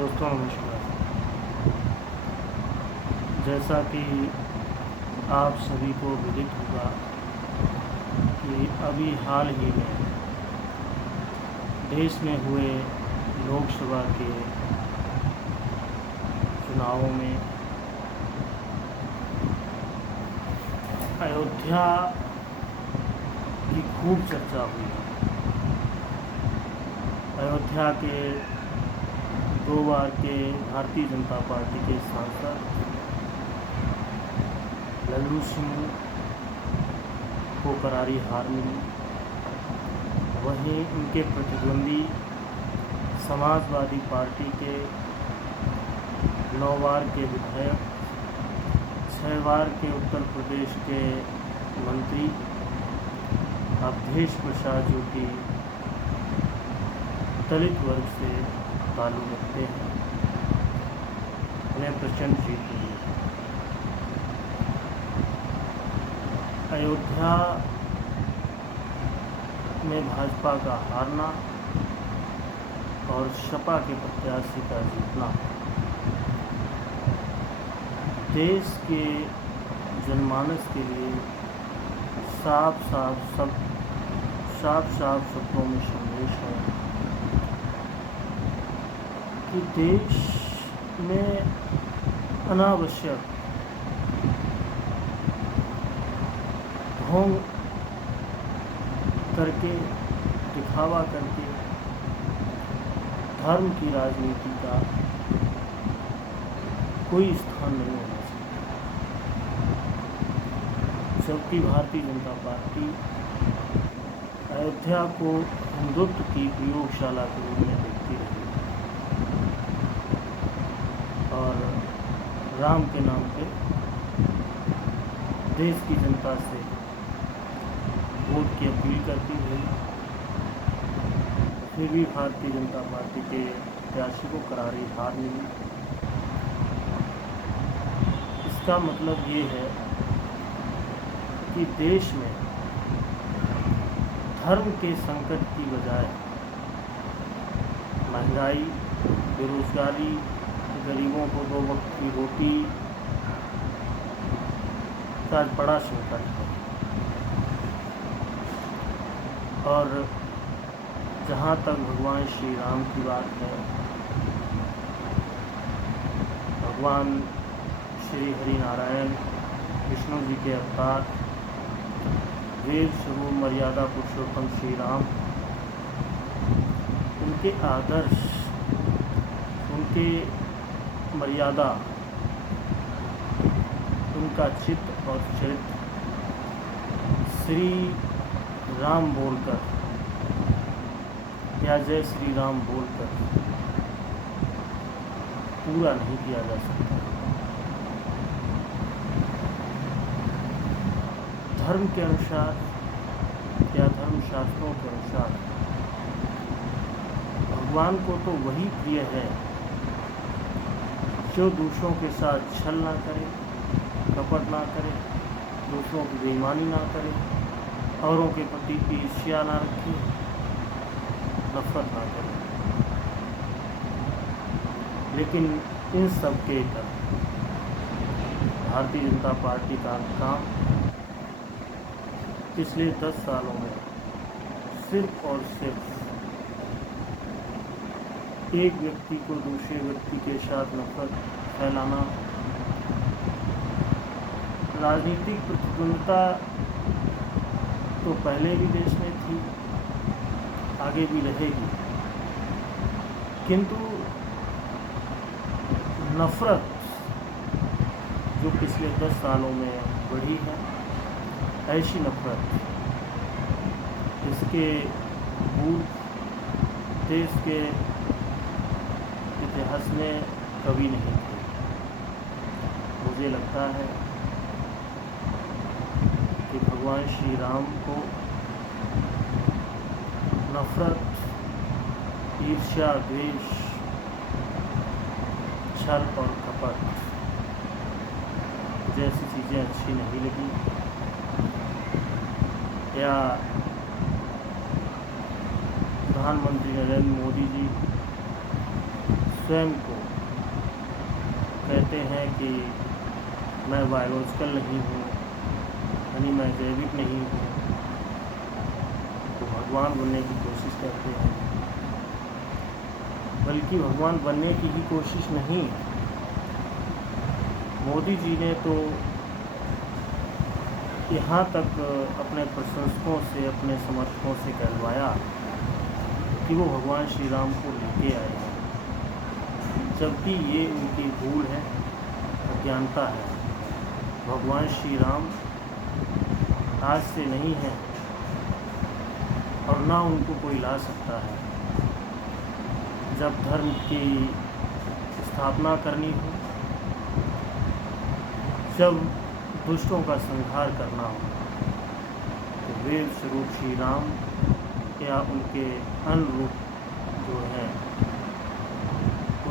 दोस्तों नमस्कार। जैसा कि आप सभी को विदित होगा कि अभी हाल ही में देश में हुए लोकसभा के चुनावों में अयोध्या की खूब चर्चा हुई है। अयोध्या के 2 बार के भारतीय जनता पार्टी के सांसद लल्लू सिंह को करारी हार मिली। वहीं उनके प्रतिद्वंदी समाजवादी पार्टी के 9 बार के विधायक, 6 बार के उत्तर प्रदेश के मंत्री अवधेश प्रसाद जो कि दलित वर्ग से ताल्लुक़ रखते हैं, उन्हें प्रचंड जीत मिली। अयोध्या में भाजपा का हारना और सपा के प्रत्याशी का जीतना देश के जनमानस के लिए साफ साफ शब्दों में संदेश है कि देश में अनावश्यक ढोंग करके, दिखावा करके धर्म की राजनीति का कोई स्थान नहीं होना चाहिए। जबकि भारतीय जनता पार्टी अयोध्या को हिंदुत्व की प्रयोगशाला के रूप में देखती रही और राम के नाम पे देश की जनता से वोट की अपील करती रही, फिर भी भारतीय जनता पार्टी के प्रत्याशी को करारी हार मिली। इसका मतलब ये है कि देश में धर्म के संकट की बजाय महंगाई, बेरोजगारी, गरीबों को 2 वक्त की रोटी का बड़ा संकट है। और जहाँ तक भगवान श्री राम की बात है, भगवान श्री हरि नारायण विष्णु जी के अवतार, वेद स्वरूप मर्यादा पुरुषोत्तम श्री राम, उनके आदर्श, उनके मर्यादा, उनका चित्त और चरित्र श्री राम बोलकर या जय श्री राम बोलकर पूरा नहीं किया जा सकता। धर्म के अनुसार या धर्म शास्त्रों के अनुसार भगवान को तो वही प्रिय है जो दूसरों के साथ छल ना करे, कपट ना करे, दूसरों की बेईमानी ना करे, औरों के प्रति ईर्ष्या ना रखे, नफरत ना करे। लेकिन इन सब के कर भारतीय जनता पार्टी का काम पिछले 10 सालों में सिर्फ और सिर्फ एक व्यक्ति को दूसरे व्यक्ति के साथ नफरत फैलाना, राजनीतिक प्रतिद्वंदिता तो पहले भी देश में थी, आगे भी रहेगी, किंतु नफरत जो पिछले 10 सालों में बढ़ी है, ऐसी नफरत इसके पूर्व देश के इतिहास में कभी नहीं थी। मुझे लगता है कि भगवान श्री राम को नफरत, ईर्ष्या, द्वेष, छल और कपट जैसी चीज़ें अच्छी नहीं लगी, या प्रधानमंत्री नरेंद्र मोदी जी स्वयं को कहते हैं कि मैं बायोलॉजिकल नहीं हूँ, यानी मैं जैविक नहीं हूँ, तो भगवान बनने की कोशिश करते हैं। बल्कि भगवान बनने की ही कोशिश नहीं, मोदी जी ने तो यहाँ तक अपने प्रशंसकों से, अपने समर्थकों से कहलवाया कि वो भगवान श्री राम को लेके आए हैं, जबकि ये उनकी भूल है, अज्ञानता है। भगवान श्री राम आज से नहीं है और ना उनको कोई ला सकता है। जब धर्म की स्थापना करनी हो, जब दुष्टों का संहार करना हो, तो वेद स्वरूप श्री राम या उनके अन्य रूप जो हैं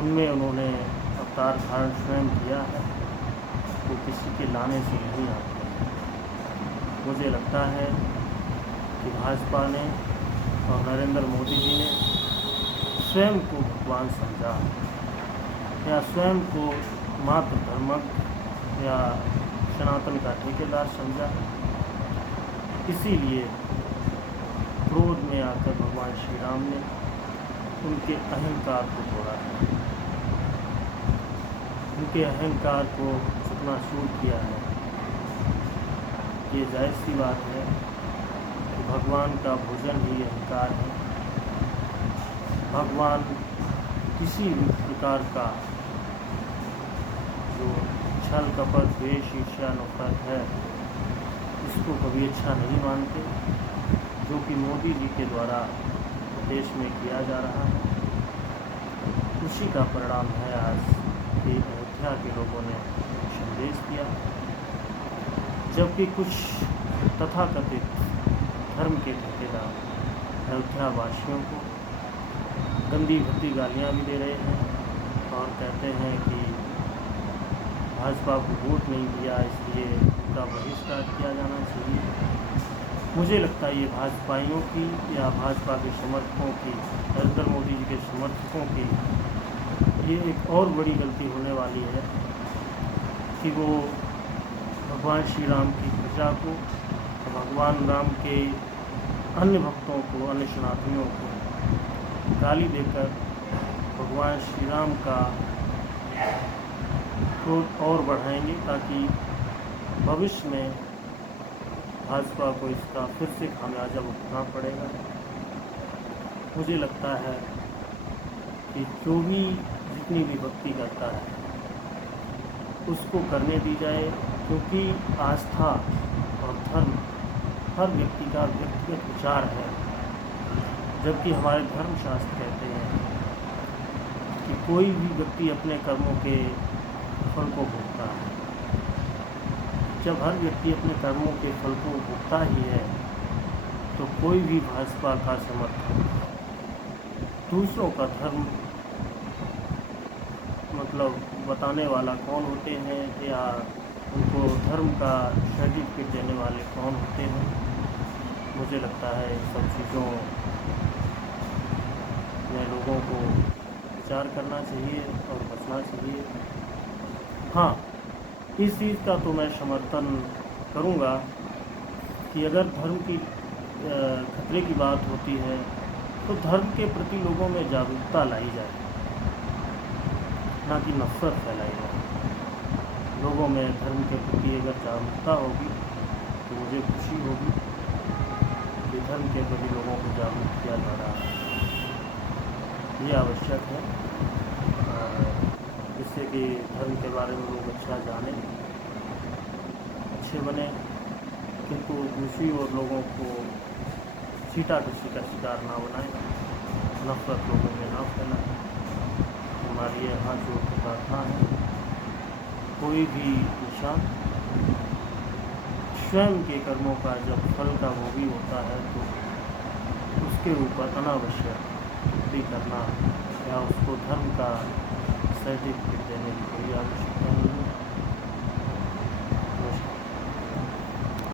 उनमें उन्होंने अवतार धारण स्वयं किया है, वो किसी के लाने से नहीं आते। मुझे लगता है कि भाजपा ने और नरेंद्र मोदी जी ने स्वयं को भगवान समझा या स्वयं को मात्र धर्मक या सनातन का ठेकेदार समझा। इसीलिए क्रोध में आकर भगवान श्री राम ने उनके अहंकार को तोड़ा है, उनके अहंकार को चकनाचूर किया है। ये जायज़ सी बात है कि भगवान का भोजन ही अहंकार है। भगवान किसी भी प्रकार का जो छल कपट द्वेष ईर्ष्या नफरत है, इसको कभी अच्छा नहीं मानते, जो कि मोदी जी के द्वारा देश में किया जा रहा है। उसी का परिणाम है आज कि अयोध्या के लोगों ने संदेश दिया, जबकि कुछ तथाकथित धर्म के ठेकेदार अयोध्या वासियों को गंदी भद्दी गालियाँ भी दे रहे हैं और कहते हैं कि भाजपा को वोट नहीं दिया, इसलिए उनका बहिष्कार किया जाना चाहिए। मुझे लगता है ये भाजपाइयों की या भाजपा के समर्थकों की, नरेंद्र मोदी जी के समर्थकों की ये एक और बड़ी गलती होने वाली है कि वो भगवान श्री राम की प्रजा को, भगवान राम के अन्य भक्तों को, अन्य सनातनियों को गाली देकर भगवान श्री राम का क्रोध और बढ़ाएंगे, ताकि भविष्य में भाजपा को इसका फिर से खामियाजा भुगतना पड़ेगा। मुझे लगता है कि जो भी जितनी भी भक्ति करता है उसको करने दी जाए, क्योंकि आस्था और धर्म हर व्यक्ति का व्यक्तिगत विचार है। जबकि हमारे धर्मशास्त्र कहते हैं कि कोई भी व्यक्ति अपने कर्मों के फल को भोगता है। जब हर व्यक्ति अपने कर्मों के फल को भोगता ही है, तो कोई भी भाजपा का समर्थक दूसरों का धर्म मतलब बताने वाला कौन होते हैं या उनको धर्म का सर्टिफिकेट देने वाले कौन होते हैं, मुझे लगता है सब चीज़ों में लोगों को विचार करना चाहिए और बचना चाहिए। हाँ, इस चीज़ का तो मैं समर्थन करूँगा कि अगर धर्म की खतरे की बात होती है तो धर्म के प्रति लोगों में जागरूकता लाई जाए, ना कि नफरत फैलाई जाए। लोगों में धर्म के प्रति अगर जागरूकता होगी तो मुझे खुशी होगी कि धर्म के प्रति लोगों को जागरूक किया जा रहा है। ये आवश्यक है जिससे कि धर्म के बारे में लोग अच्छा जाने, अच्छे बने, किंतु दूसरी ओर लोगों को छीटाकशी का शिकार ना बनाए, नफरत लोगों में ना फैलाए। हमारी यहाँ जो प्रार्थना है, कोई भी इंसान स्वयं के कर्मों का जब फल का भोगी होता है तो उसके ऊपर अनावश्यक टिप्पणी करना या उसको धर्म का सर्टिफिकेट देने की कोई आवश्यकता नहीं है।